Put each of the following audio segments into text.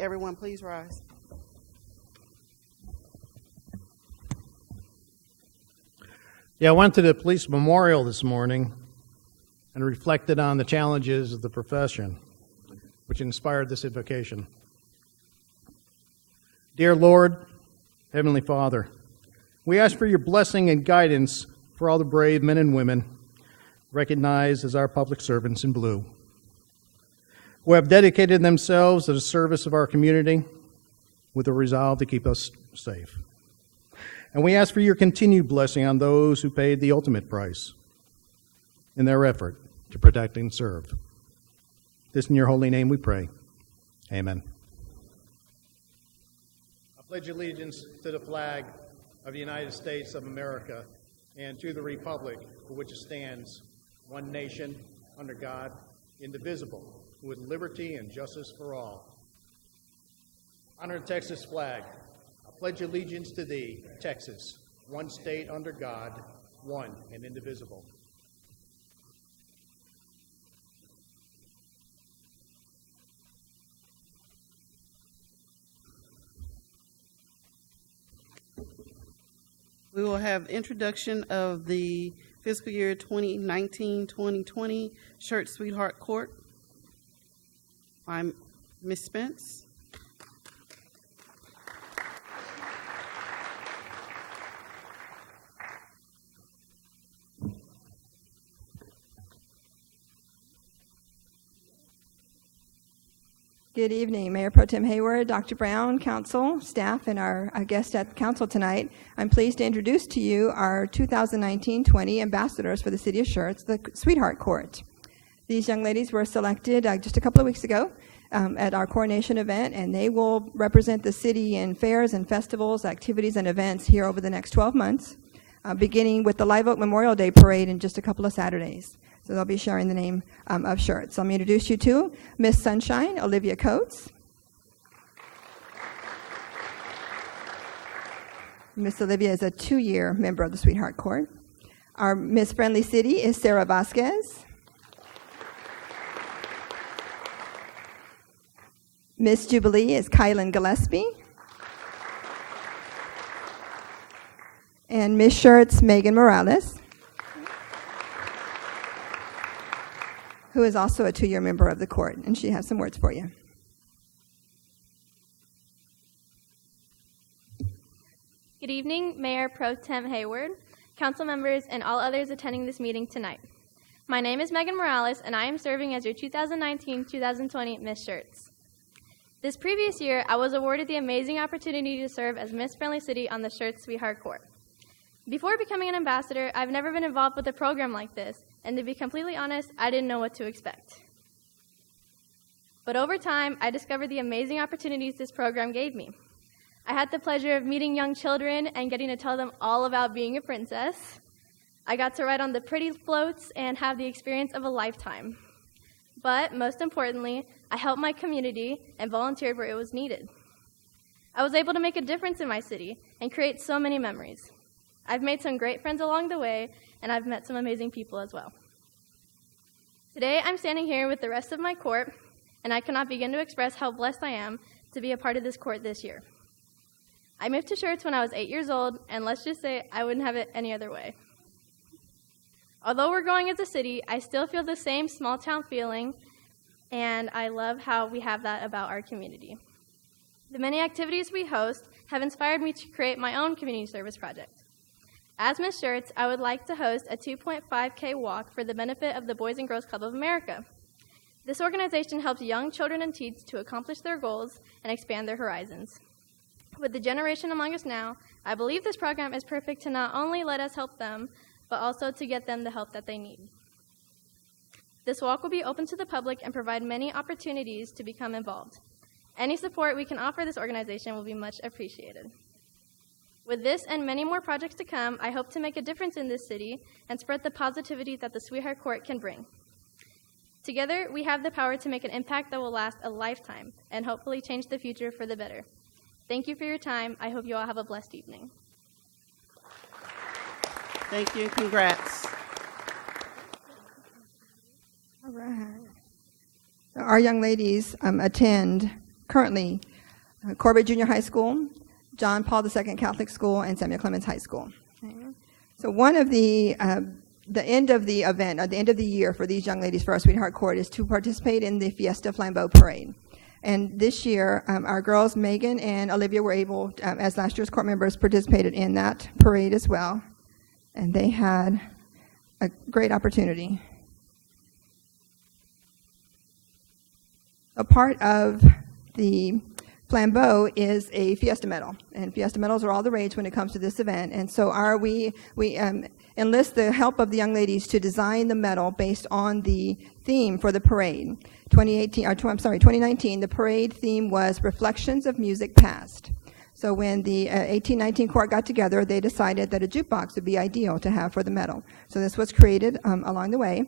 Everyone, please rise. Yeah, I went to the police memorial this morning and reflected on the challenges of the profession, which inspired this invocation. Dear Lord, Heavenly Father, we ask for your blessing and guidance for all the brave men and women recognized as our public servants in blue, who have dedicated themselves to the service of our community with a resolve to keep us safe. And we ask for your continued blessing on those who paid the ultimate price in their effort to protect and serve. This in your holy name we pray. Amen. I pledge allegiance to the flag of the United States of America and to the republic for which it stands, one nation, under God, indivisible, with liberty and justice for all. Honor the Texas flag. I pledge allegiance to thee, Texas, one state under God, one and indivisible. We will have introduction of the fiscal year 2019-2020 Schertz Sweetheart Court by Ms. Spence. Good evening, Mayor Pro Tem Hayward, Dr. Brown, council, staff, and our guest at council tonight. I'm pleased to introduce to you our 2019-20 ambassadors for the city of Schertz, the Sweetheart Court. These young ladies were selected just a couple of weeks ago at our coronation event, and they will represent the city in fairs and festivals, activities, and events here over the next 12 months, beginning with the Live Oak Memorial Day Parade in just a couple of Saturdays. So they'll be sharing the name of Schertz. So let me introduce you to Miss Sunshine, Olivia Coates. Miss Olivia is a 2-year member of the Sweetheart Court. Our Miss Friendly City is Sarah Vasquez. Miss Jubilee is Kylan Gillespie. And Miss Schertz, Megan Morales, who is also a 2-year member of the court, and she has some words for you. Good evening, Mayor Pro Tem Hayward, council members, and all others attending this meeting tonight. My name is Megan Morales, and I am serving as your 2019-2020 Miss Schertz. This previous year, I was awarded the amazing opportunity to serve as Miss Friendly City on the Schertz Sweetheart Court. Before becoming an ambassador, I've never been involved with a program like this, and to be completely honest, I didn't know what to expect. But over time, I discovered the amazing opportunities this program gave me. I had the pleasure of meeting young children and getting to tell them all about being a princess. I got to ride on the pretty floats and have the experience of a lifetime. But most importantly, I helped my community and volunteered where it was needed. I was able to make a difference in my city and create so many memories. I've made some great friends along the way, and I've met some amazing people as well. Today, I'm standing here with the rest of my court, and I cannot begin to express how blessed I am to be a part of this court this year. I moved to Schertz when I was 8 years old, and let's just say I wouldn't have it any other way. Although we're growing as a city, I still feel the same small town feeling, and I love how we have that about our community. The many activities we host have inspired me to create my own community service project. As Ms. Schertz, I would like to host a 2.5K walk for the benefit of the Boys and Girls Club of America. This organization helps young children and teens to accomplish their goals and expand their horizons. With the generation among us now, I believe this program is perfect to not only let us help them, but also to get them the help that they need. This walk will be open to the public and provide many opportunities to become involved. Any support we can offer this organization will be much appreciated. With this and many more projects to come, I hope to make a difference in this city and spread the positivity that the Sweetheart Court can bring. Together, we have the power to make an impact that will last a lifetime and hopefully change the future for the better. Thank you for your time. I hope you all have a blessed evening. Thank you and congrats. All right. Our young ladies attend currently Corbett Junior High School, John Paul II Catholic School, and Samuel Clemens High School. Okay. So one of the end of the event, at the end of the year for these young ladies for our Sweetheart Court is to participate in the Fiesta Flambeau Parade. And this year, our girls, Megan and Olivia, were able, as last year's court members, participated in that parade as well. And they had a great opportunity. A part of the Flambeau is a Fiesta medal, and Fiesta medals are all the rage when it comes to this event. And so we enlist the help of the young ladies to design the medal based on the theme for the parade. 2019, the parade theme was Reflections of Music Past. So when the 1819 court got together, they decided that a jukebox would be ideal to have for the medal. So this was created along the way.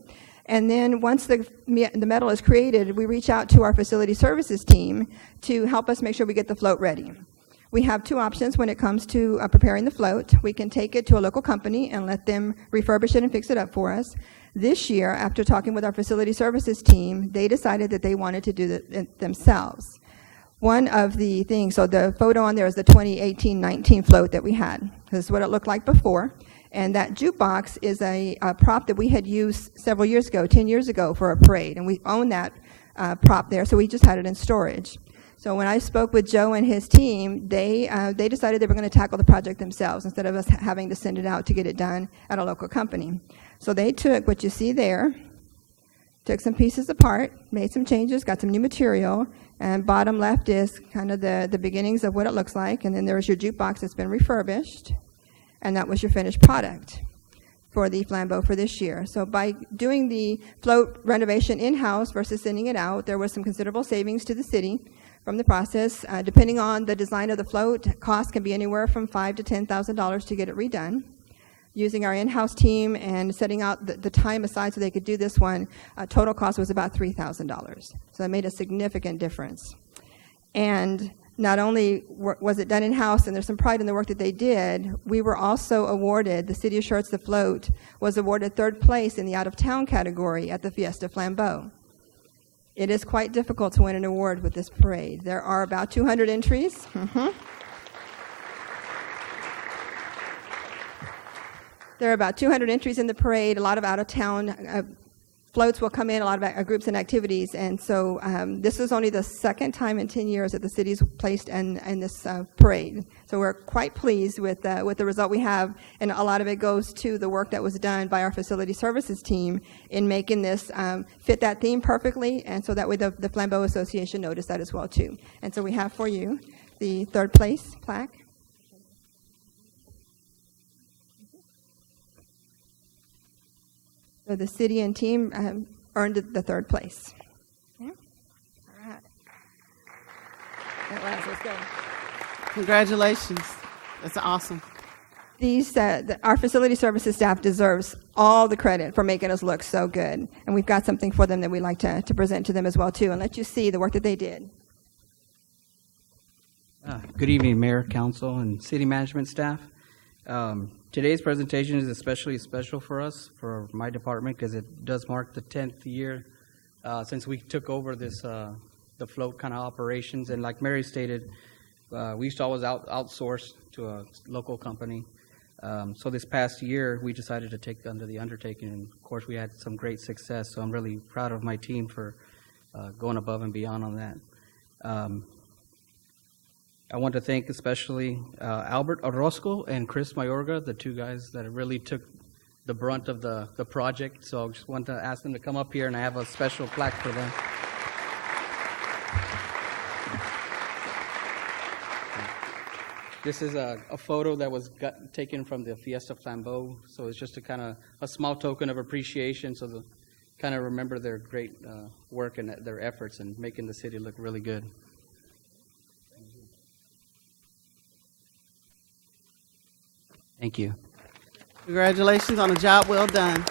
And then once the medal is created, we reach out to our facility services team to help us make sure we get the float ready. We have two options when it comes to preparing the float. We can take it to a local company and let them refurbish it and fix it up for us. This year, after talking with our facility services team, they decided that they wanted to do it themselves. One of the things, so the photo on there is the 2018-19 float that we had. This is what it looked like before. And that jukebox is a prop that we had used several years ago, 10 years ago, for a parade. And we own that prop there, so we just had it in storage. So when I spoke with Joe and his team, they decided they were going to tackle the project themselves instead of us having to send it out to get it done at a local company. So they took what you see there, took some pieces apart, made some changes, got some new material, and bottom left is kind of the beginnings of what it looks like. And then there's your jukebox that's been refurbished. And that was your finished product for the Flambeau for this year. So by doing the float renovation in-house versus sending it out, there was some considerable savings to the city from the process. Depending on the design of the float, cost can be anywhere from $5,000 to $10,000 to get it redone. Using our in-house team and setting out the time aside so they could do this one, total cost was about $3,000. So that made a significant difference. And not only was it done in-house, and there's some pride in the work that they did, we were also awarded, the City of Schertz, the float, was awarded third place in the out-of-town category at the Fiesta Flambeau. It is quite difficult to win an award with this parade. There are about 200 entries. There are about 200 entries in the parade. A lot of out-of-town floats will come in, a lot of groups and activities, and so this is only the second time in 10 years that the city's placed in this parade. So we're quite pleased with the result we have, and a lot of it goes to the work that was done by our facility services team in making this fit that theme perfectly, and so that way the Flambeau Association noticed that as well too. And so we have for you the third place plaque. So the city and team earned the third place. Okay. All right. That was, let's go. Congratulations. That's awesome. Our facility services staff deserves all the credit for making us look so good. And we've got something for them that we'd like to present to them as well, too, and let you see the work that they did. Good evening, Mayor, Council, and City Management staff. Today's presentation is especially special for us, for my department, because it does mark the 10th year since we took over this the float kind of operations. And like Mary stated, we used to always outsource to a local company. So this past year, we decided to take under the undertaking, and of course, we had some great success. So I'm really proud of my team for going above and beyond on that. I want to thank especially Albert Orozco and Chris Mayorga, the two guys that really took the brunt of the project. So I just want to ask them to come up here, and I have a special plaque for them. This is a photo that was taken from the Fiesta Flambeau, so it's just a small token of appreciation, so to kind of remember their great work and their efforts in making the city look really good. Thank you. Congratulations on a job well done.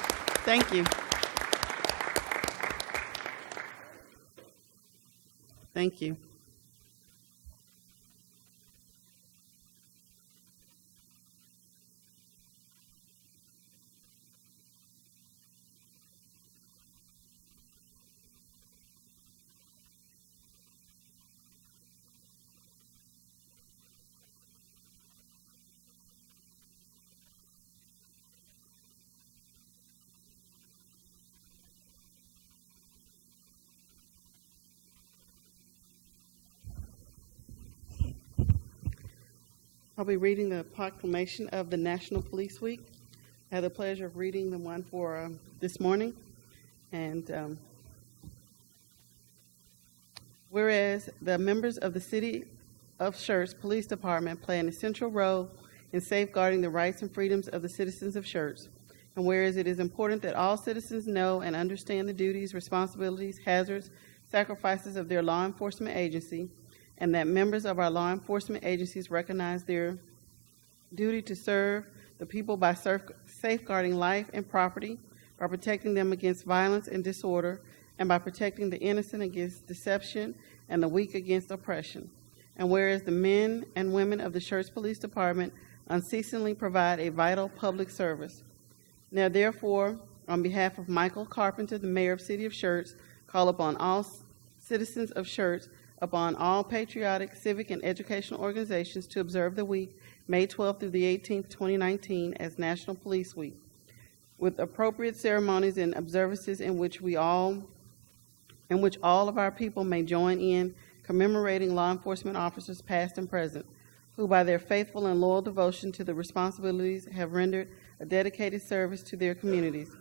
Thank you. Thank you. I'll be reading the proclamation of the National Police Week. I had the pleasure of reading the one for this morning. And whereas the members of the City of Schertz Police Department play an essential role in safeguarding the rights and freedoms of the citizens of Schertz, and whereas it is important that all citizens know and understand the duties, responsibilities, hazards, sacrifices of their law enforcement agency, and that members of our law enforcement agencies recognize their duty to serve the people by safeguarding life and property, by protecting them against violence and disorder, and by protecting the innocent against deception and the weak against oppression. And whereas the men and women of the Schertz Police Department unceasingly provide a vital public service. Now, therefore, on behalf of Michael Carpenter, the Mayor of City of Schertz, call upon all citizens of Schertz, upon all patriotic, civic, and educational organizations to observe the week, May 12th through the 18th, 2019, as National Police Week, with appropriate ceremonies and observances in which all of our people may join in, commemorating law enforcement officers past and present, who by their faithful and loyal devotion to the responsibilities have rendered a dedicated service to their communities,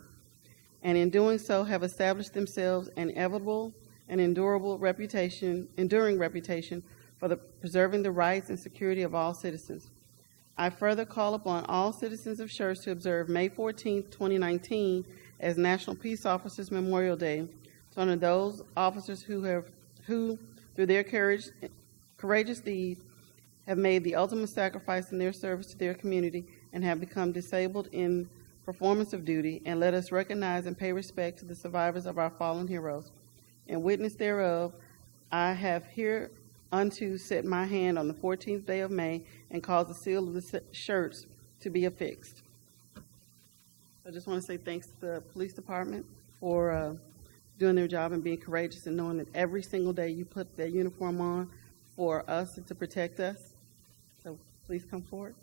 and in doing so have established themselves an inevitable and enduring reputation for preserving the rights and security of all citizens. I further call upon all citizens of Schertz to observe May 14th, 2019 as National Peace Officers Memorial Day, to honor those officers who through their courageous deeds, have made the ultimate sacrifice in their service to their community and have become disabled in performance of duty, and let us recognize and pay respect to the survivors of our fallen heroes. In witness thereof, I have hereunto set my hand on the 14th day of May and caused the seal of the Schertz to be affixed. I just want to say thanks to the police department for doing their job and being courageous and knowing that every single day you put that uniform on for us and to protect us. So please come forward.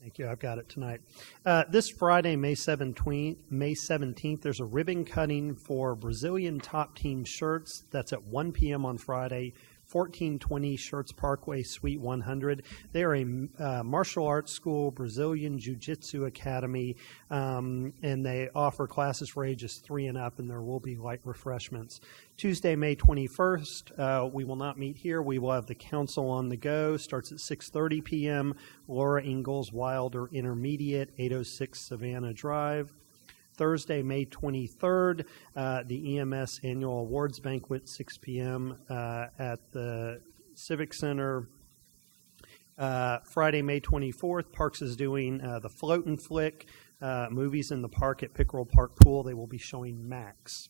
Thank you. I've got it tonight. This Friday, May 17th, there's a ribbon cutting for Brazilian Top Team Schertz. That's at 1 p.m. on Friday, 1420 Schertz Parkway, Suite 100. They are a martial arts school, Brazilian Jiu-Jitsu Academy, and they offer classes for ages 3 and up, and there will be light refreshments. Tuesday, May 21st, we will not meet here. We will have the council on the go. Starts at 6:30 p.m. Laura Ingalls Wilder Intermediate, 806 Savannah Drive. Thursday, May 23rd, the EMS Annual Awards Banquet, 6 p.m. At the Civic Center. Friday, May 24th, Parks is doing the Float and Flick movies in the park at Pickerel Park Pool. They will be showing Max.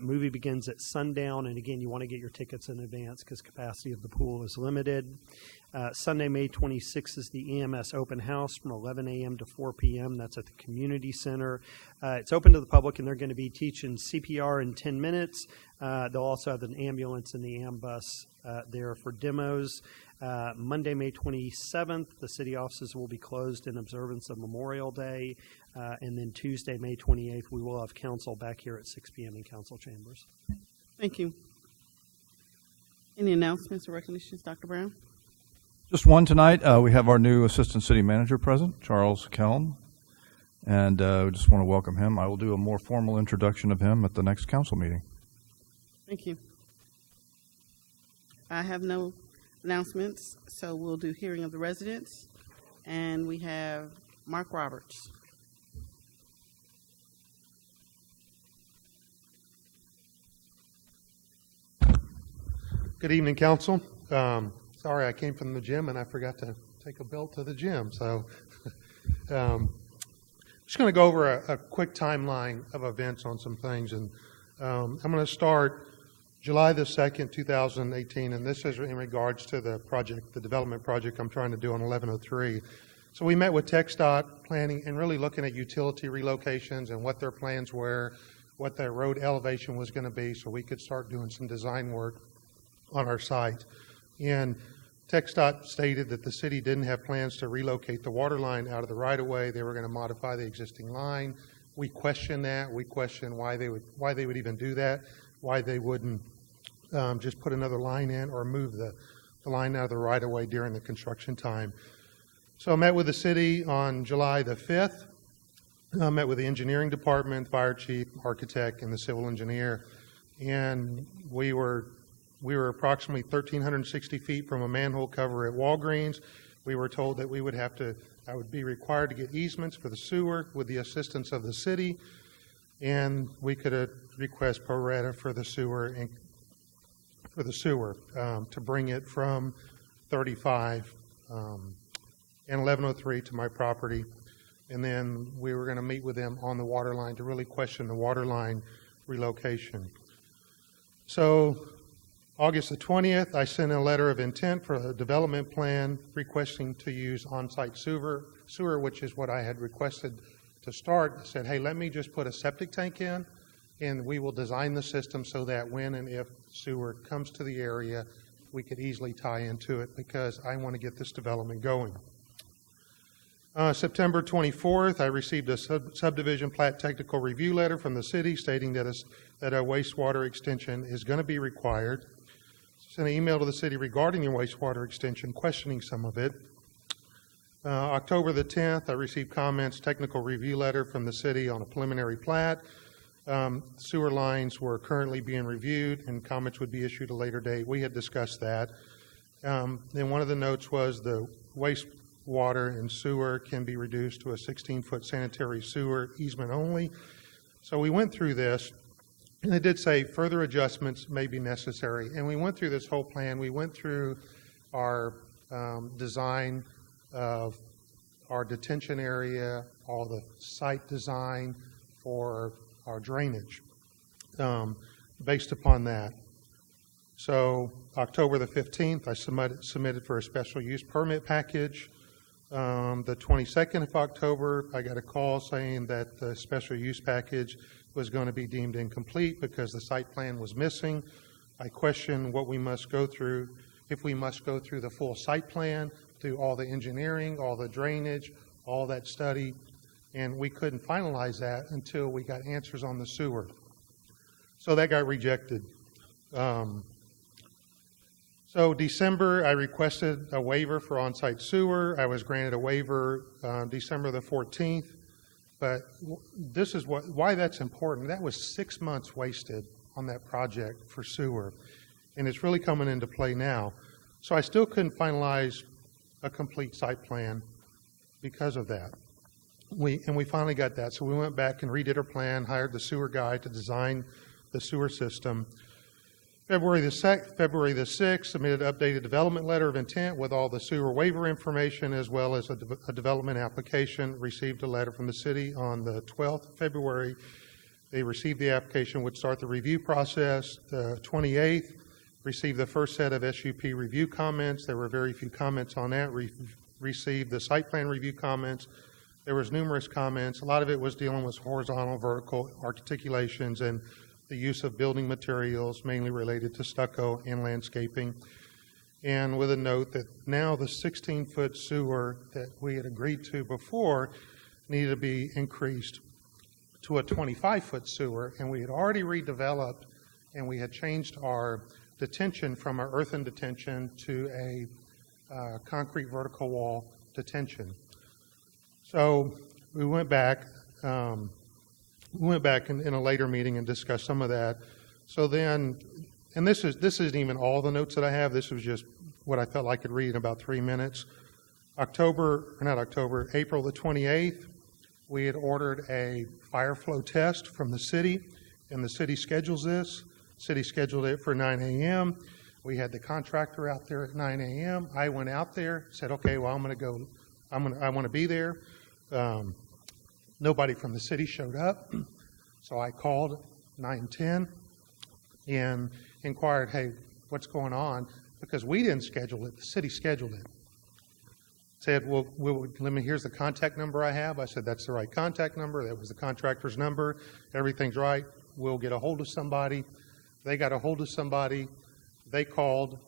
Movie begins at sundown, and again, you want to get your tickets in advance because capacity of the pool is limited. Sunday, May 26th is the EMS open house from 11 a.m. to 4 p.m. That's at the community center. It's open to the public, and they're going to be teaching CPR in 10 minutes. They'll also have an ambulance and the ambus there for demos. Monday, May 27th, the city offices will be closed in observance of Memorial Day. And then Tuesday, May 28th, we will have council back here at 6 p.m. in council chambers. Thank you. Any announcements or recognitions, Dr. Brown? Just one tonight. We have our new Assistant City Manager present, Charles Kelm, and we just want to welcome him. I will do a more formal introduction of him at the next council meeting. Thank you. I have no announcements, so we'll do hearing of the residents. And we have Mark Roberts. Good evening, Council. Sorry, I came from the gym and I forgot to take a belt to the gym. So just going to go over a quick timeline of events on some things. And I'm going to start July the 2nd, 2018, and this is in regards to the project, the development project I'm trying to do on 1103. So we met with TxDOT planning and really looking at utility relocations and what their plans were, what their road elevation was going to be, so we could start doing some design work on our site. And TxDOT stated that the city didn't have plans to relocate the water line out of the right-of-way. They were going to modify the existing line. We questioned that. We questioned why they would even do that, why they wouldn't just put another line in or move the line out of the right-of-way during the construction time. So I met with the city on July the 5th. I met with the engineering department, fire chief, architect, and the civil engineer. And we were approximately 1,360 feet from a manhole cover at Walgreens. We were told that I would be required to get easements for the sewer with the assistance of the city, and we could request pro rata for the sewer to bring it from 35 and 1103 to my property. And then we were going to meet with them on the water line to really question the water line relocation. So August the 20th, I sent a letter of intent for a development plan requesting to use on-site sewer, which is what I had requested to start. I said, hey, let me just put a septic tank in, and we will design the system so that when and if sewer comes to the area, we could easily tie into it because I want to get this development going. September 24th, I received a subdivision plat technical review letter from the city stating that a wastewater extension is going to be required. Sent an email to the city regarding the wastewater extension, questioning some of it. October the 10th, I received comments, technical review letter from the city on a preliminary plat. Sewer lines were currently being reviewed and comments would be issued at a later date. We had discussed that. Then one of the notes was the wastewater and sewer can be reduced to a 16-foot sanitary sewer easement only. So we went through this. And it did say further adjustments may be necessary. And we went through this whole plan. We went through our design of our detention area, all the site design for our drainage based upon that. So October the 15th, I submitted for a special use permit package. The 22nd of October, I got a call saying that the special use package was going to be deemed incomplete because the site plan was missing. I questioned what we must go through, if we must go through the full site plan, do all the engineering, all the drainage, all that study, and we couldn't finalize that until we got answers on the sewer. So that got rejected. So December, I requested a waiver for on-site sewer. I was granted a waiver December the 14th. But this is why that's important. That was 6 months wasted on that project for sewer, and it's really coming into play now. So I still couldn't finalize a complete site plan because of that. We finally got that. So we went back and redid our plan, hired the sewer guy to design the sewer system. February the 6th, submitted updated development letter of intent with all the sewer waiver information as well as a development application. Received a letter from the city on the 12th of February. They received the application, would start the review process. The 28th, received the first set of SUP review comments. There were very few comments on that. Received the site plan review comments. There was numerous comments. A lot of it was dealing with horizontal, vertical articulations and the use of building materials, mainly related to stucco and landscaping. And with a note that now the 16-foot sewer that we had agreed to before needed to be increased to a 25-foot sewer, and we had already redeveloped and we had changed our detention from our earthen detention to a concrete vertical wall detention. So we went back in a later meeting and discussed some of that. So then, and this isn't even all the notes that I have. This was just what I felt I could read in about 3 minutes. April the 28th, we had ordered a fire flow test from the city, and the city schedules this. City scheduled it for 9 a.m. We had the contractor out there at 9 a.m. I went out there, said, okay, well, I want to be there. Nobody from the city showed up, so I called 9:10 and inquired, hey, what's going on? Because we didn't schedule it, the city scheduled it. Said, well, here's the contact number I have. I said, that's the right contact number. That was the contractor's number. Everything's right. We'll get a hold of somebody. They got a hold of somebody. They called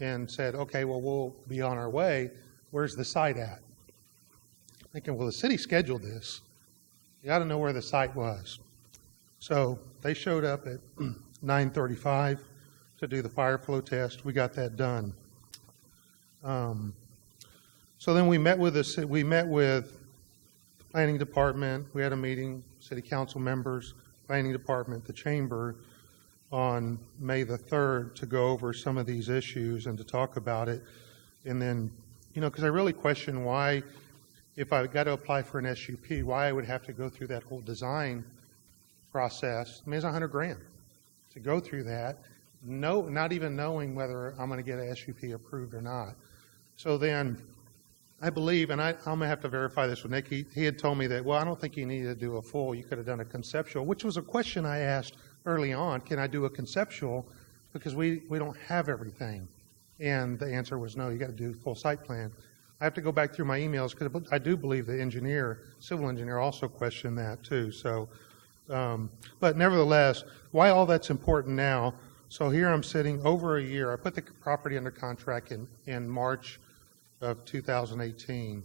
and said, okay, well, we'll be on our way. Where's the site at? Thinking, well, the city scheduled this. You got to know where the site was. So they showed up at 9:35 to do the fire flow test. We got that done. So then we met with the planning department. We had a meeting, city council members, planning department, the chamber, on May the 3rd to go over some of these issues and to talk about it. And then, because I really question why, if I got to apply for an SUP, why I would have to go through that whole design process. I mean, it's $100,000 to go through that, not even knowing whether I'm going to get a SUP approved or not. So then I believe, and I'm going to have to verify this with Nick, he had told me that, well, I don't think you needed to do a full, you could have done a conceptual, which was a question I asked early on, can I do a conceptual? Because we don't have everything. And the answer was no, you got to do full site plan. I have to go back through my emails because I do believe the civil engineer also questioned that too. So, but nevertheless, why all that's important now, so here I'm sitting over a year. I put the property under contract in March of 2018.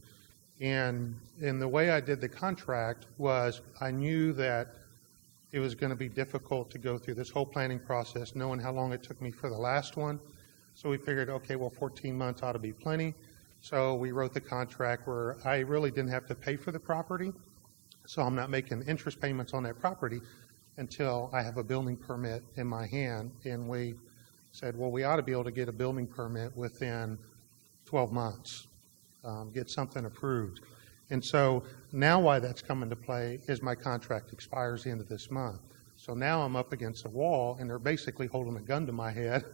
And the way I did the contract was I knew that it was going to be difficult to go through this whole planning process, knowing how long it took me for the last one. So we figured, okay, well, 14 months ought to be plenty. So we wrote the contract where I really didn't have to pay for the property. So I'm not making interest payments on that property until I have a building permit in my hand. And we said, well, we ought to be able to get a building permit within 12 months, get something approved. And so now why that's come into play is my contract expires the end of this month. So now I'm up against a wall, and they're basically holding a gun to my head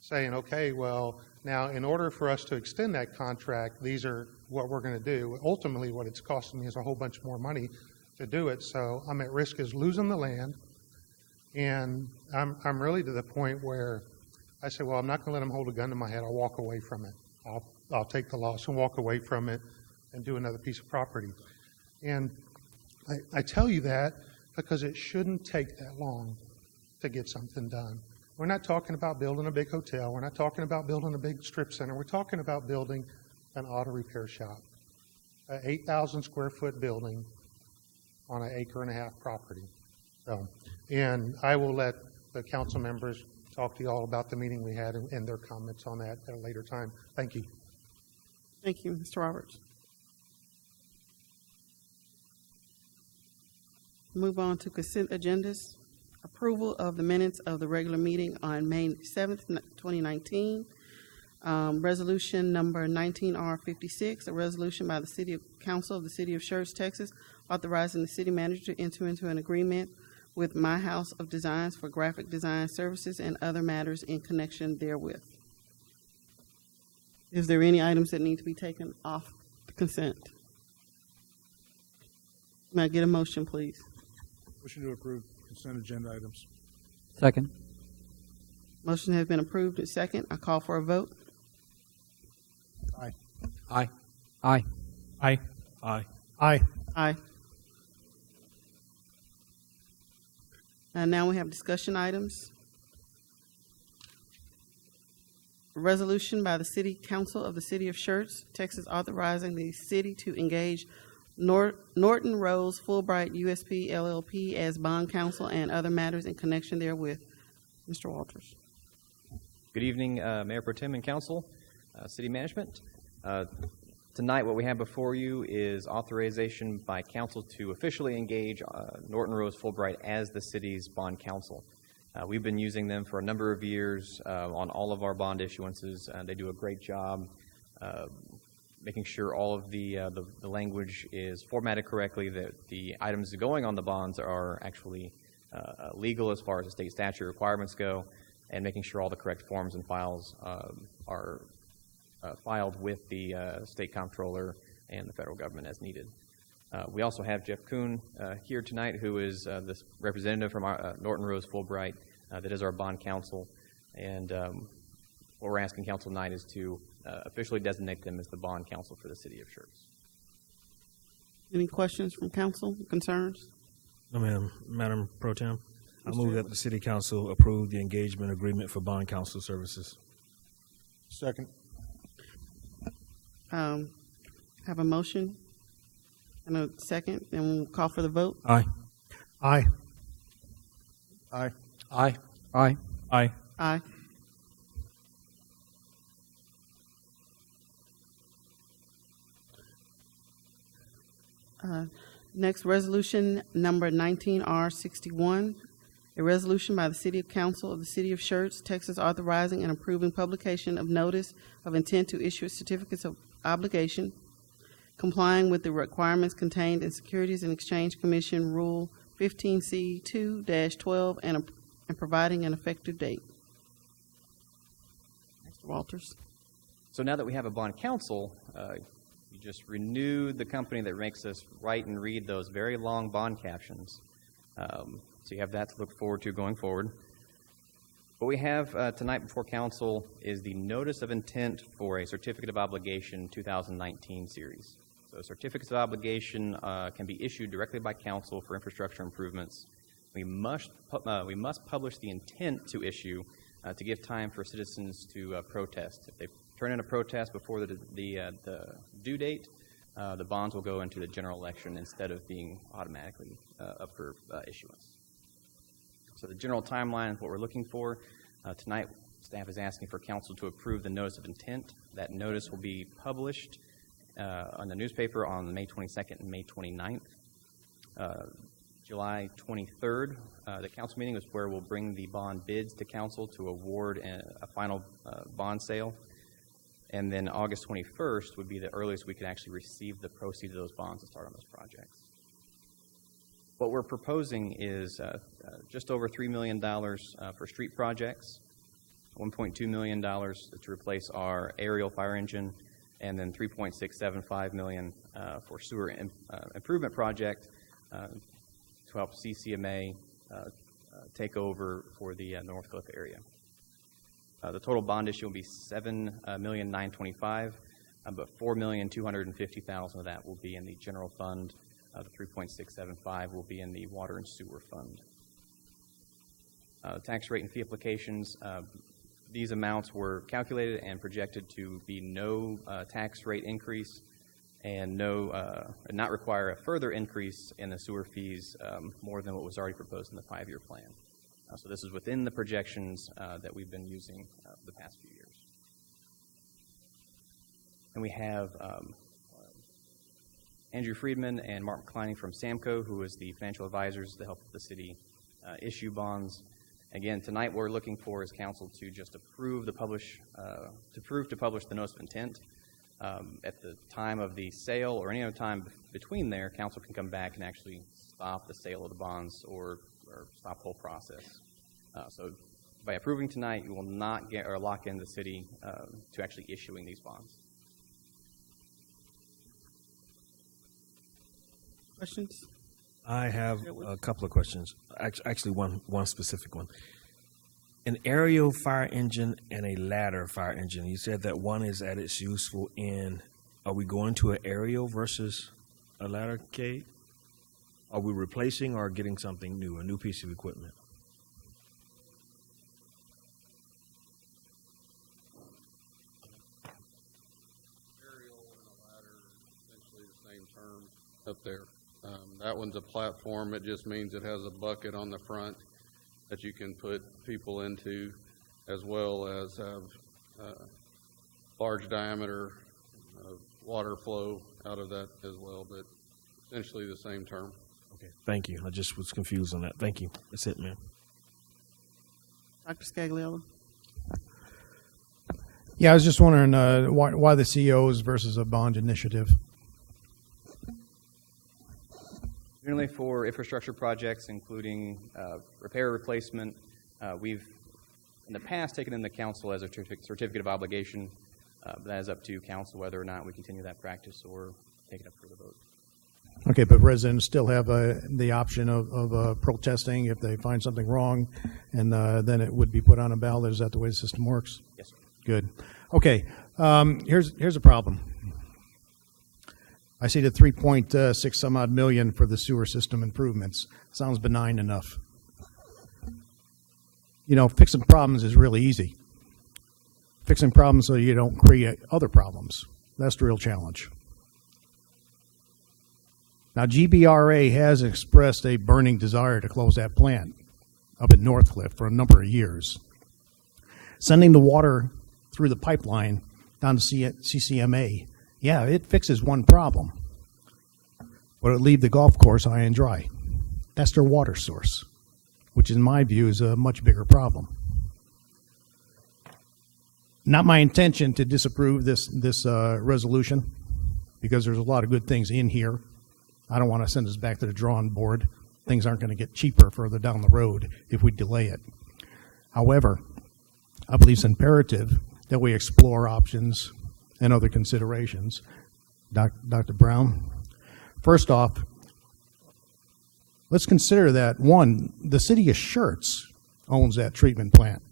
saying, okay, well, now in order for us to extend that contract, these are what we're going to do. Ultimately, what it's costing me is a whole bunch more money to do it. So I'm at risk of losing the land, and I'm really to the point where I say, well, I'm not going to let them hold a gun to my head. I'll walk away from it. I'll take the loss and walk away from it and do another piece of property. And I tell you that because it shouldn't take that long to get something done. We're not talking about building a big hotel. We're not talking about building a big strip center. We're talking about building an auto repair shop, an 8,000 square foot building on an 1.5 acre property. So, and I will let the council members talk to you all about the meeting we had and their comments on that at a later time. Thank you. Thank you, Mr. Roberts. Move on to consent agendas. Approval of the minutes of the regular meeting on May 7th, 2019. Resolution number 19R56, a resolution by the City Council of the City of Schertz, Texas, authorizing the city manager to enter into an agreement with My House of Designs for graphic design services and other matters in connection therewith. Is there any items that need to be taken off the consent? May I get a motion, please? Motion to approve consent agenda items. Second. Motion has been approved and second. I call for a vote. Aye. Aye. Aye. Aye. Aye. Aye. Aye. And now we have discussion items. A resolution by the City Council of the City of Schertz, Texas, authorizing the city to engage Norton Rose Fulbright USP LLP as bond counsel and other matters in connection therewith. Mr. Walters. Good evening, Mayor Pro Tem and Council, City Management. Tonight, what we have before you is authorization by Council to officially engage Norton Rose Fulbright as the city's bond counsel. We've been using them for a number of years on all of our bond issuances. They do a great job making sure all of the language is formatted correctly, that the items going on the bonds are actually legal as far as the state statute requirements go, and making sure all the correct forms and files are filed with the state comptroller and the federal government as needed. We also have Jeff Kuhn here tonight, who is this representative from our, Norton Rose Fulbright that is our bond counsel. And what we're asking council tonight is to officially designate them as the bond counsel for the city of Schertz. Any questions from council, concerns? No, ma'am. Madam Pro Tem, I Mr. move that Edwards. the City Council approve the engagement agreement for bond counsel services. Second. Have a motion and a second, and we'll call for the vote. Aye. Aye. Aye. Aye. Aye. Aye. Aye. Next, resolution number 19R61, a resolution by the City Council of the City of Schertz, Texas, authorizing and approving publication of notice of intent to issue certificates of obligation, complying with the requirements contained in Securities and Exchange Commission Rule 15C2-12 and providing an effective date. Mr. Walters. So now that we have a bond counsel, you just renewed the company that makes us write and read those very long bond captions. So you have that to look forward to going forward. What we have tonight before council is the notice of intent for a certificate of obligation 2019 series. So certificates of obligation can be issued directly by council for infrastructure improvements. We must publish the intent to issue to give time for citizens to protest. If they turn in a protest before the due date, the bonds will go into the general election instead of being automatically up for issuance. So the general timeline is what we're looking for. Tonight, staff is asking for council to approve the notice of intent. That notice will be published on the newspaper on May 22nd and May 29th. July 23rd, the council meeting is where we'll bring the bond bids to council to award a final bond sale. And then August 21st would be the earliest we could actually receive the proceeds of those bonds and start on those projects. What we're proposing is just over $3 million for street projects, $1.2 million to replace our aerial fire engine, and then $3.675 million for sewer improvement project to help CCMA take over for the Northcliffe area. The total bond issue will be $7,925,000, but $4,250,000 of that will be in the general fund. The $3.675 will be in the water and sewer fund. Tax rate and fee applications. These amounts were calculated and projected to be no tax rate increase and not require a further increase in the sewer fees more than what was already proposed in the 5-year plan. So this is within the projections that we've been using the past few years. And we have Andrew Friedman and Mark McCliney from SAMCO, who is the financial advisors to help the city issue bonds. Again, tonight what we're looking for is council to just approve to publish the notice of intent. At the time of the sale or any other time between there, council can come back and actually stop the sale of the bonds or or stop the whole process. So by approving tonight, you will not get or lock in the city to actually issuing these bonds. Questions? I have a couple of questions. Actually, one specific one. An aerial fire engine and a ladder fire engine. You said that one is at its useful end. Are we going to an aerial versus a ladder, Kate? Are we replacing or getting something new, a new piece of equipment? Aerial and a ladder, essentially the same term up there. That one's a platform. It just means it has a bucket on the front that you can put people into, as well as have large diameter water flow out of that as well, but essentially the same term. Okay, thank you. I just was confused on that. Thank you. That's it, ma'am. Dr. Scagliola? Yeah, I was just wondering why the COs versus a bond initiative. Generally for infrastructure projects, including repair replacement, we've in the past taken in the council as a certificate of obligation, but that is up to council whether or not we continue that practice or take it up for the vote. Okay, but residents still have the option of protesting if they find something wrong, and then it would be put on a ballot. Is that the way the system works? Yes, sir. Good. Okay, here's a problem. I see the 3.6 some odd million for the sewer system improvements. Sounds benign enough. You know, fixing problems is really easy. Fixing problems so you don't create other problems. That's the real challenge. Now, GBRA has expressed a burning desire to close that plant up at Northcliffe for a number of years. Sending the water through the pipeline down to CCMA, yeah, it fixes one problem, but it leaves the golf course high and dry. That's their water source, which in my view is a much bigger problem. Not my intention to disapprove this resolution, because there's a lot of good things in here. I don't want to send us back to the drawing board. Things aren't going to get cheaper further down the road if we delay it. However, I believe it's imperative that we explore options and other considerations. Dr. Brown, first off, let's consider that, one, the city of Schertz owns that treatment plant.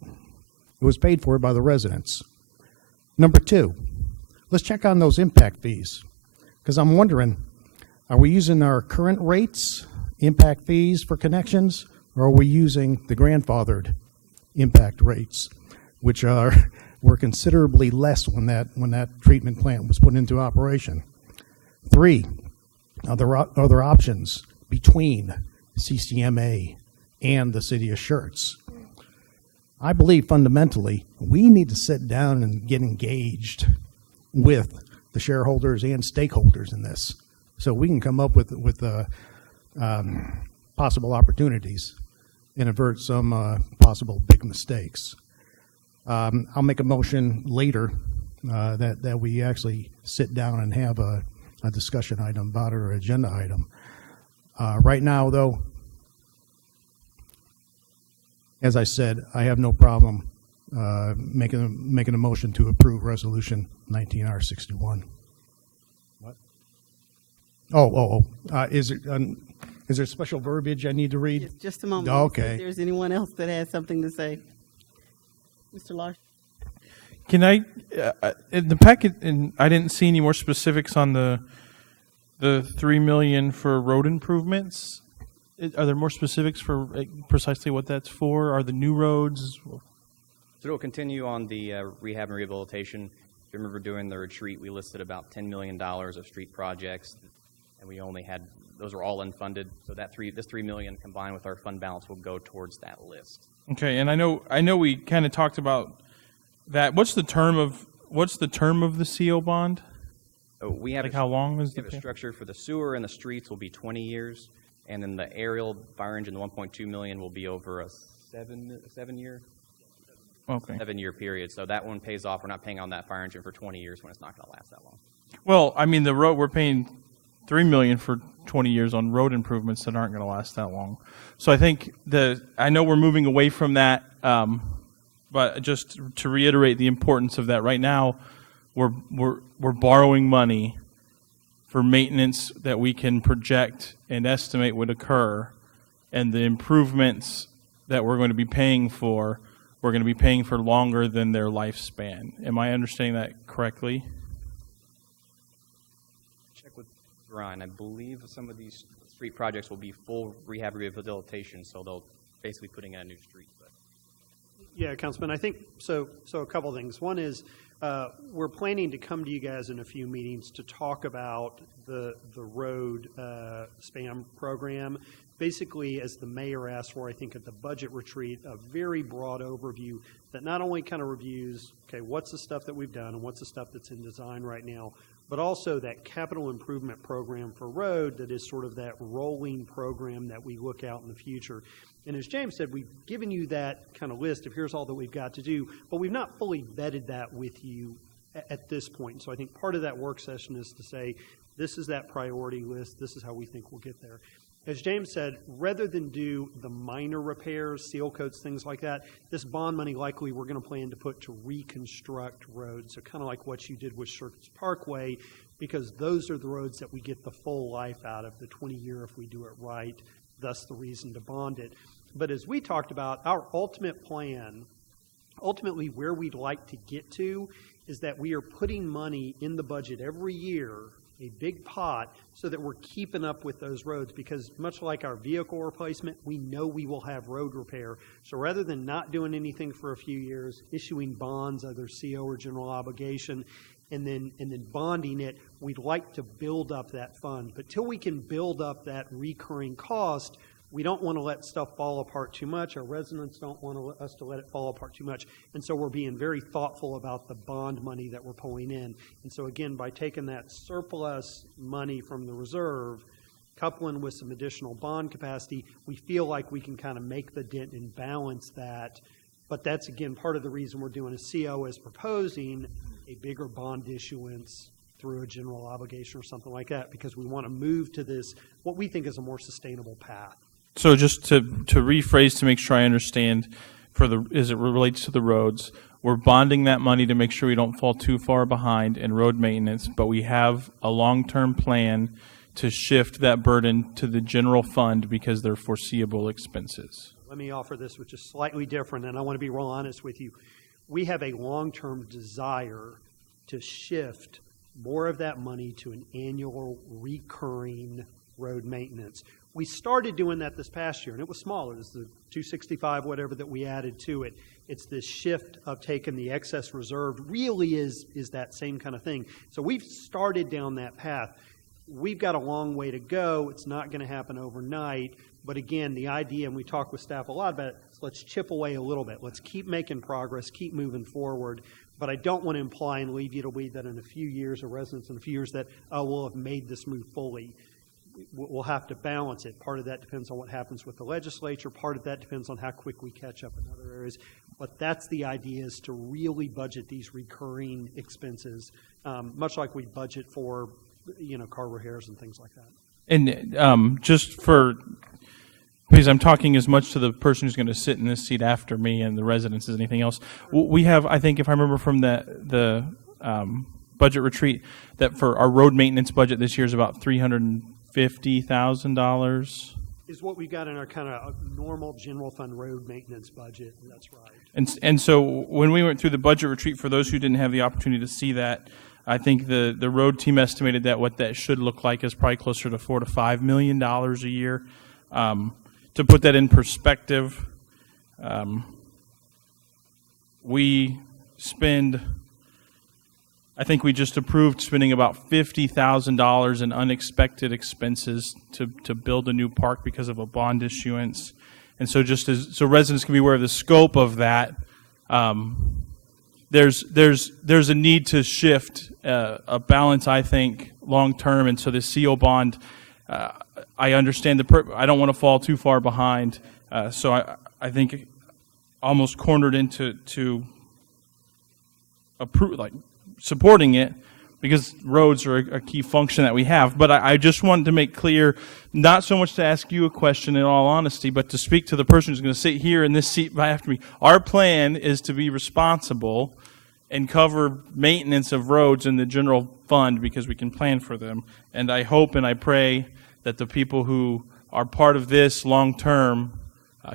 It was paid for by the residents. Number two, let's check on those impact fees, because I'm wondering, are we using our current rates, impact fees for connections, or are we using the grandfathered impact rates, which were considerably less when that treatment plant was put into operation? Three, other options between CCMA and the city of Schertz. I believe fundamentally we need to sit down and get engaged with the shareholders and stakeholders in this, so we can come up with possible opportunities and avert some possible big mistakes. I'll make a motion later that we actually sit down and have a discussion item about it, or agenda item. Right now, though, as I said, I have no problem making a motion to approve Resolution 19R61. What? Is there special verbiage I need to read? Just a moment. Okay. If there's anyone else that has something to say. Mr. Larson? Can I, in the packet, and I didn't see any more specifics on the $3 million for road improvements. Are there more specifics for precisely what that's for? Are the new roads? So it'll continue on the rehab and rehabilitation. If you remember during the retreat, we listed about $10 million of street projects, and we only had, those were all unfunded. So this $3 million combined with our fund balance will go towards that list. Okay, and I know we kind of talked about that. What's the term of the CO bond? We have how long is the structure for the sewer and the streets will be 20 years, and then the aerial fire engine, the $1.2 million, will be over a seven year. Okay. 7-year period. So that one pays off. We're not paying on that fire engine for 20 years when it's not going to last that long. Well, I mean, the road, we're paying $3 million for 20 years on road improvements that aren't going to last that long. So I think I know we're moving away from that, but just to reiterate the importance of that, right now we're borrowing money for maintenance that we can project and estimate would occur, and the improvements that we're going to be paying for, we're going to be paying for longer than their lifespan. Am I understanding that correctly? Check with Ryan. I believe some of these street projects will be full rehab rehabilitation, so they'll basically putting in a new street. But Yeah, Councilman, I think so. So a couple things. One is we're planning to come to you guys in a few meetings to talk about the road spam program. Basically, as the mayor asked for, I think at the budget retreat, a very broad overview that not only kind of reviews, okay, what's the stuff that we've done and what's the stuff that's in design right now, but also that capital improvement program for road that is sort of that rolling program that we look out in the future. And as James said, we've given you that kind of list of here's all that we've got to do, but we've not fully vetted that with you at this point. So I think part of that work session is to say, this is that priority list, this is how we think we'll get there. As James said, rather than do the minor repairs, seal coats, things like that, this bond money likely we're going to plan to put to reconstruct roads. So kind of like what you did with Schertz Parkway, because those are the roads that we get the full life out of, the 20-year if we do it right, thus the reason to bond it. But as we talked about, our ultimate plan, ultimately where we'd like to get to, is that we are putting money in the budget every year, a big pot, so that we're keeping up with those roads, because much like our vehicle replacement, we know we will have road repair. So rather than not doing anything for a few years, issuing bonds, either CO or general obligation, and then bonding it, we'd like to build up that fund. But till we can build up that recurring cost, we don't want to let stuff fall apart too much. Our residents don't want us to let it fall apart too much. And so we're being very thoughtful about the bond money that we're pulling in. And so again, by taking that surplus money from the reserve, coupling with some additional bond capacity, we feel like we can kind of make the dent and balance that. But that's, again, part of the reason we're doing a CO is proposing a bigger bond issuance through a general obligation or something like that, because we want to move to this, what we think is a more sustainable path. So just to rephrase to make sure I understand, as it relates to the roads, we're bonding that money to make sure we don't fall too far behind in road maintenance, but we have a long-term plan to shift that burden to the general fund because they're foreseeable expenses. Let me offer this, which is slightly different, and I want to be real honest with you. We have a long-term desire to shift more of that money to an annual recurring road maintenance. We started doing that this past year, and it was smaller. It was the 265, whatever, that we added to it. It's this shift of taking the excess reserve really is that same kind of thing. So we've started down that path. We've got a long way to go. It's not going to happen overnight. But again, the idea, and we talk with staff a lot about it, is let's chip away a little bit. Let's keep making progress, keep moving forward. But I don't want to imply and leave you to believe that in a few years, or residents in a few years, that, oh, we'll have made this move fully. We'll have to balance it. Part of that depends on what happens with the legislature. Part of that depends on how quick we catch up in other areas. But that's the idea, is to really budget these recurring expenses, much like we budget for, car repairs and things like that. And because I'm talking as much to the person who's going to sit in this seat after me and the residents as anything else. We have, I think, if I remember from the budget retreat, that for our road maintenance budget this year is about $350,000. Is what we've got in our kind of normal general fund road maintenance budget. That's right. And so when we went through the budget retreat, for those who didn't have the opportunity to see that, I think the road team estimated that what that should look like is probably closer to $4 to $5 million a year. To put that in perspective, we spend, I think we just approved spending about $50,000 in unexpected expenses to build a new park because of a bond issuance. And so so residents can be aware of the scope of that, there's a need to shift a balance, I think, long term. And so the CO bond, I understand I don't want to fall too far behind. So I think almost cornered into supporting it, because roads are a key function that we have. But I just wanted to make clear, not so much to ask you a question in all honesty, but to speak to the person who's going to sit here in this seat after me. Our plan is to be responsible and cover maintenance of roads in the general fund because we can plan for them. And I hope and I pray that the people who are part of this long-term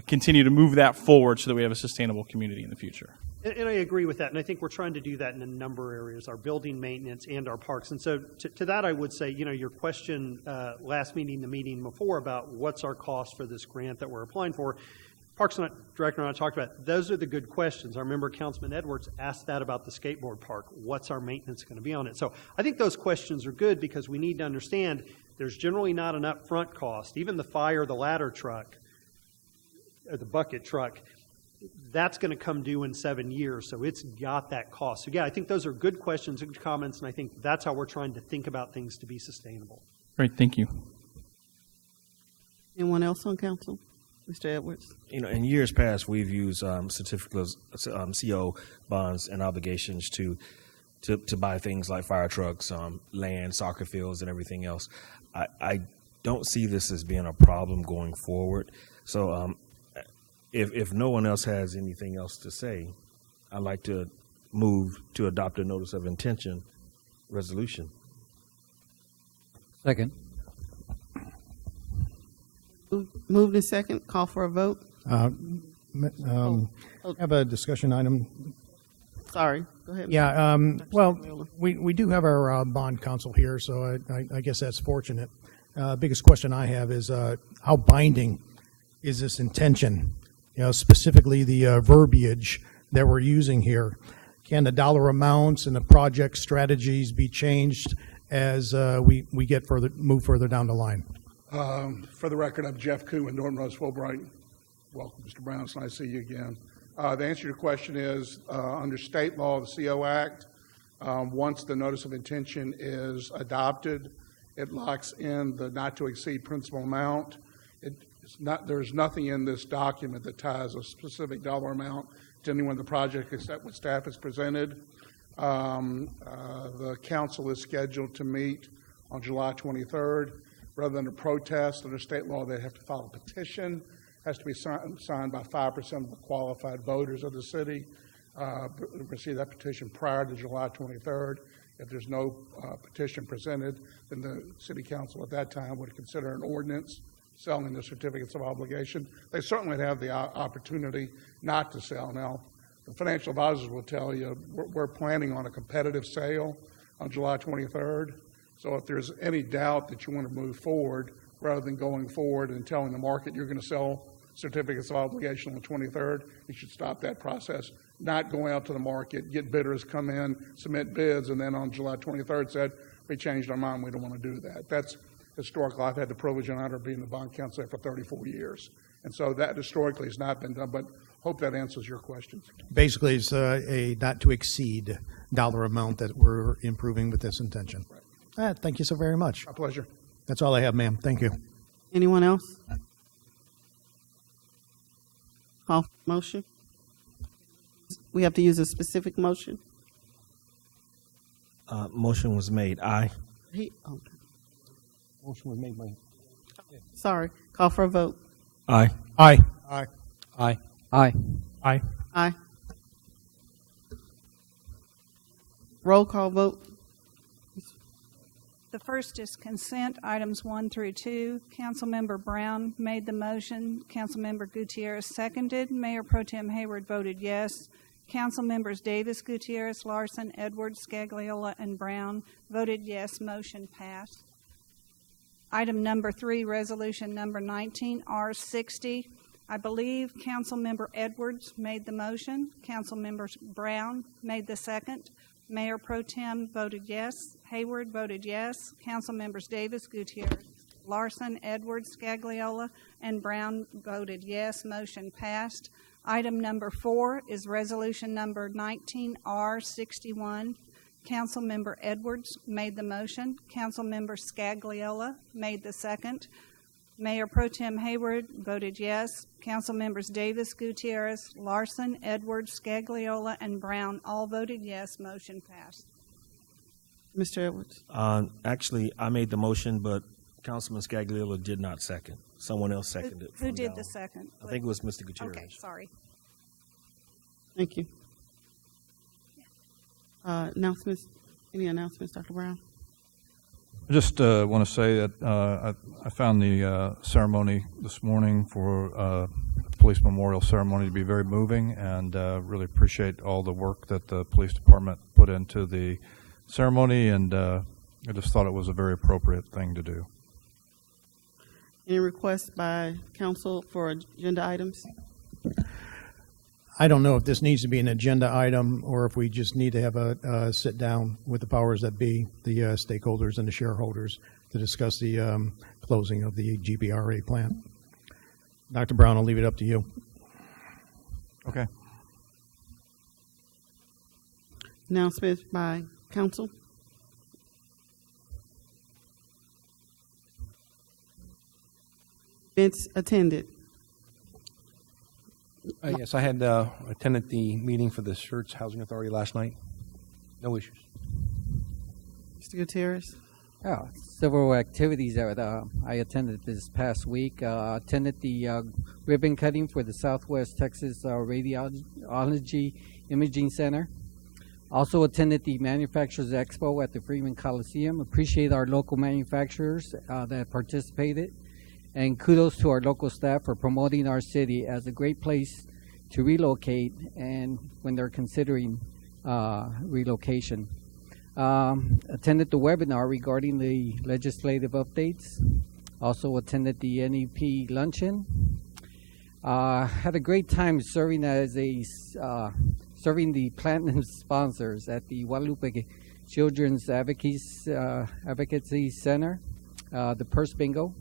continue to move that forward so that we have a sustainable community in the future. And I agree with that, and I think we're trying to do that in a number of areas, our building maintenance and our parks. And so to that, I would say, your question last meeting, the meeting before, about what's our cost for this grant that we're applying for, Parks Director and I talked about, those are the good questions. I remember Councilman Edwards asked that about the skateboard park. What's our maintenance going to be on it? So I think those questions are good because we need to understand there's generally not an upfront cost. Even the fire, the ladder truck, or the bucket truck, that's going to come due in 7 years, so it's got that cost. So yeah, I think those are good questions and comments, and I think that's how we're trying to think about things to be sustainable. Great, thank you. Anyone else on council? Mr. Edwards? In years past, we've used certificates, CO bonds and obligations to buy things like fire trucks, land, soccer fields, and everything else. I don't see this as being a problem going forward. So if no one else has anything else to say, I'd like to move to adopt a notice of intention resolution. Second. Moved in second. Call for a vote. I have a discussion item. Sorry. Go ahead. Yeah, well, we do have our bond counsel here, so I guess that's fortunate. Biggest question I have is how binding is this intention? Specifically the verbiage that we're using here. Can the dollar amounts and the project strategies be changed as we move further down the line? For the record, I'm Jeff Koo in Norton Rose Fulbright. Welcome, Mr. Brown. It's nice to see you again. The answer to your question is, under state law, the CO Act, once the notice of intention is adopted, it locks in the not-to-exceed principal amount. There's nothing in this document that ties a specific dollar amount to any one of the projects except what staff has presented. The council is scheduled to meet on July 23rd. Rather than a protest under state law, they have to file a petition. It has to be signed by 5% of the qualified voters of the city. Receive that petition prior to July 23rd. If there's no petition presented, then the city council at that time would consider an ordinance selling the certificates of obligation. They certainly have the opportunity not to sell. Now, the financial advisors will tell you we're planning on a competitive sale on July 23rd. So if there's any doubt that you want to move forward, rather than going forward and telling the market you're going to sell certificates of obligation on the 23rd, you should stop that process, not going out to the market, get bidders come in, submit bids, and then on July 23rd said, we changed our mind, we don't want to do that. That's historical. I've had the privilege and honor of being the bond counsel for 34 years. And so that historically has not been done, but hope that answers your questions. Basically, it's a not-to-exceed dollar amount that we're improving with this intention. Right. Thank you so very much. My pleasure. That's all I have, ma'am. Thank you. Anyone else? Call for motion. We have to use a specific motion. Motion was made. Aye. Motion was made by. Sorry. Call for a vote. Aye. Aye. Aye. Aye. Aye. Aye. Aye. Roll call vote. The first is consent, items 1 through 2. Councilmember Brown made the motion. Councilmember Gutierrez seconded. Mayor Pro Tem Hayward voted yes. Councilmembers Davis, Gutierrez, Larson, Edwards, Scagliola, and Brown voted yes. Motion passed. Item number 3, resolution number 19R60. I believe Councilmember Edwards made the motion. Councilmember Brown made the second. Mayor Pro Tem voted yes. Hayward voted yes. Council members Davis, Gutierrez, Larson, Edwards, Scagliola, and Brown voted yes. Motion passed. Item number 4 is resolution number 19R61. Council member Edwards made the motion. Council member Scagliola made the second. Mayor Pro Tem Hayward voted yes. Council members Davis, Gutierrez, Larson, Edwards, Scagliola, and Brown all voted yes. Motion passed. Mr. Edwards? Actually, I made the motion, but Councilman Scagliola did not second. Someone else seconded. Who from did down. the second? I think it was Mr. Gutierrez. Okay, sorry. Thank you. Announcements? Any announcements, Dr. Brown? I just want to say that I found the ceremony this morning for Police Memorial Ceremony to be very moving, and really appreciate all the work that the police department put into the ceremony, and I just thought it was a very appropriate thing to do. Any requests by council for agenda items? I don't know if this needs to be an agenda item or if we just need to have a sit down with the powers that be, the stakeholders and the shareholders, to discuss the closing of the GBRA plant. Dr. Brown, I'll leave it up to you. Okay. Announcements by council? Events attended. Yes, I had attended the meeting for the Schertz Housing Authority last night. No issues. Mr. Gutierrez? Yeah, several activities that I attended this past week. Attended the ribbon cutting for the Southwest Texas Radiology Imaging Center. Also attended the Manufacturers Expo at the Freeman Coliseum. Appreciate our local manufacturers that participated. And kudos to our local staff for promoting our city as a great place to relocate and when they're considering relocation. Attended the webinar regarding the legislative updates. Also attended the NEP luncheon. Had a great time serving as serving the platinum sponsors at the Guadalupe Children's Advocacy Center, the Purse Bingo.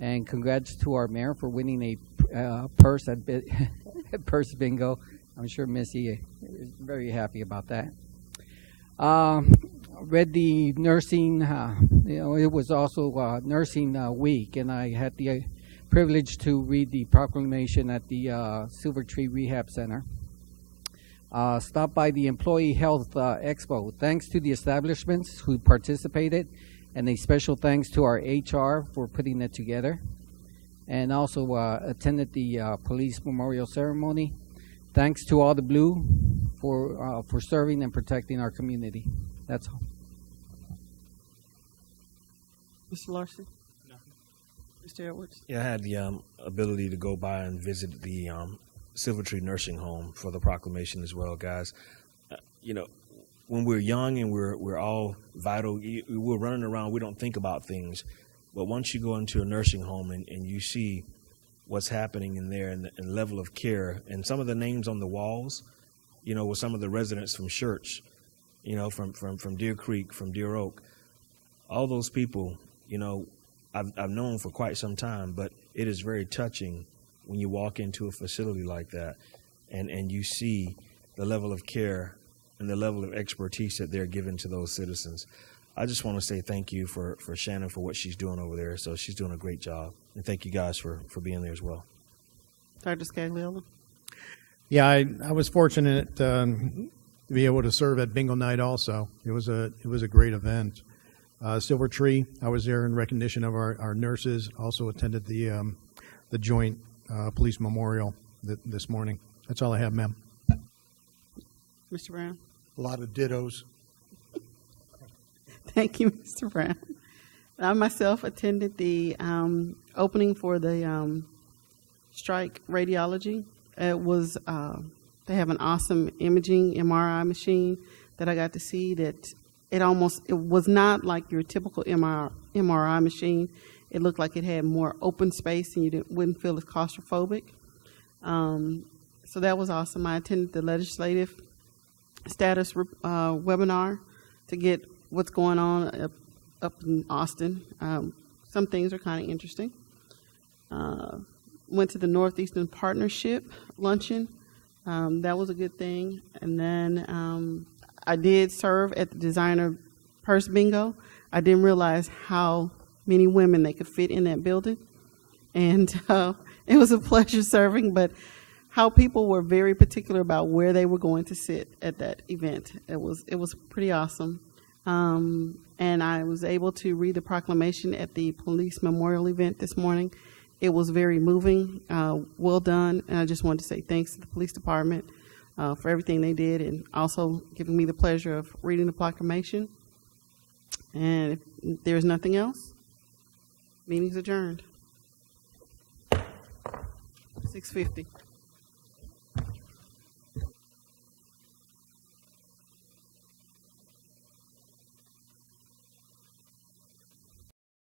And congrats to our mayor for winning a purse at Purse Bingo. I'm sure Missy is very happy about that. Read the nursing, it was also nursing week, and I had the privilege to read the proclamation at the Silver Tree Rehab Center. Stopped by the Employee Health Expo. Thanks to the establishments who participated, and a special thanks to our HR for putting it together. And also attended the Police Memorial Ceremony. Thanks to all the Blue for serving and protecting our community. That's all. Mr. Larson? Mr. Edwards? Yeah, I had the ability to go by and visit the Silver Tree Nursing Home for the proclamation as well, guys. When we're young and we're all vital, we're running around, we don't think about things. But once you go into a nursing home and you see what's happening in there and the level of care, and some of the names on the walls, with some of the residents from Schertz, from Deer Creek, from Deer Oak, all those people, I've known for quite some time, but it is very touching when you walk into a facility like that and you see the level of care and the level of expertise that they're giving to those citizens. I just want to say thank you for Shannon for what she's doing over there. So she's doing a great job. And thank you guys for being there as well. Dr. Scagliola? Yeah, I was fortunate to be able to serve at Bingo Night also. It was a great event. Silver Tree, I was there in recognition of our nurses. Also attended the joint police memorial this morning. That's all I have, ma'am. Mr. Brown? A lot of dittos. Thank you, Mr. Brown. I myself attended the opening for the Strike Radiology. It was, they have an awesome imaging MRI machine that I got to see that it was not like your typical MRI machine. It looked like it had more open space and you wouldn't feel as claustrophobic. So that was awesome. I attended the legislative status webinar to get what's going on up in Austin. Some things are kind of interesting. Went to the Northeastern Partnership luncheon. That was a good thing. And then I did serve at the Designer Purse Bingo. I didn't realize how many women they could fit in that building. And it was a pleasure serving, but how people were very particular about where they were going to sit at that event. It was pretty awesome. And I was able to read the proclamation at the police memorial event this morning. It was very moving, well done, and I just wanted to say thanks to the police department for everything they did, and also giving me the pleasure of reading the proclamation. And if there's nothing else, meeting's adjourned. 6:50.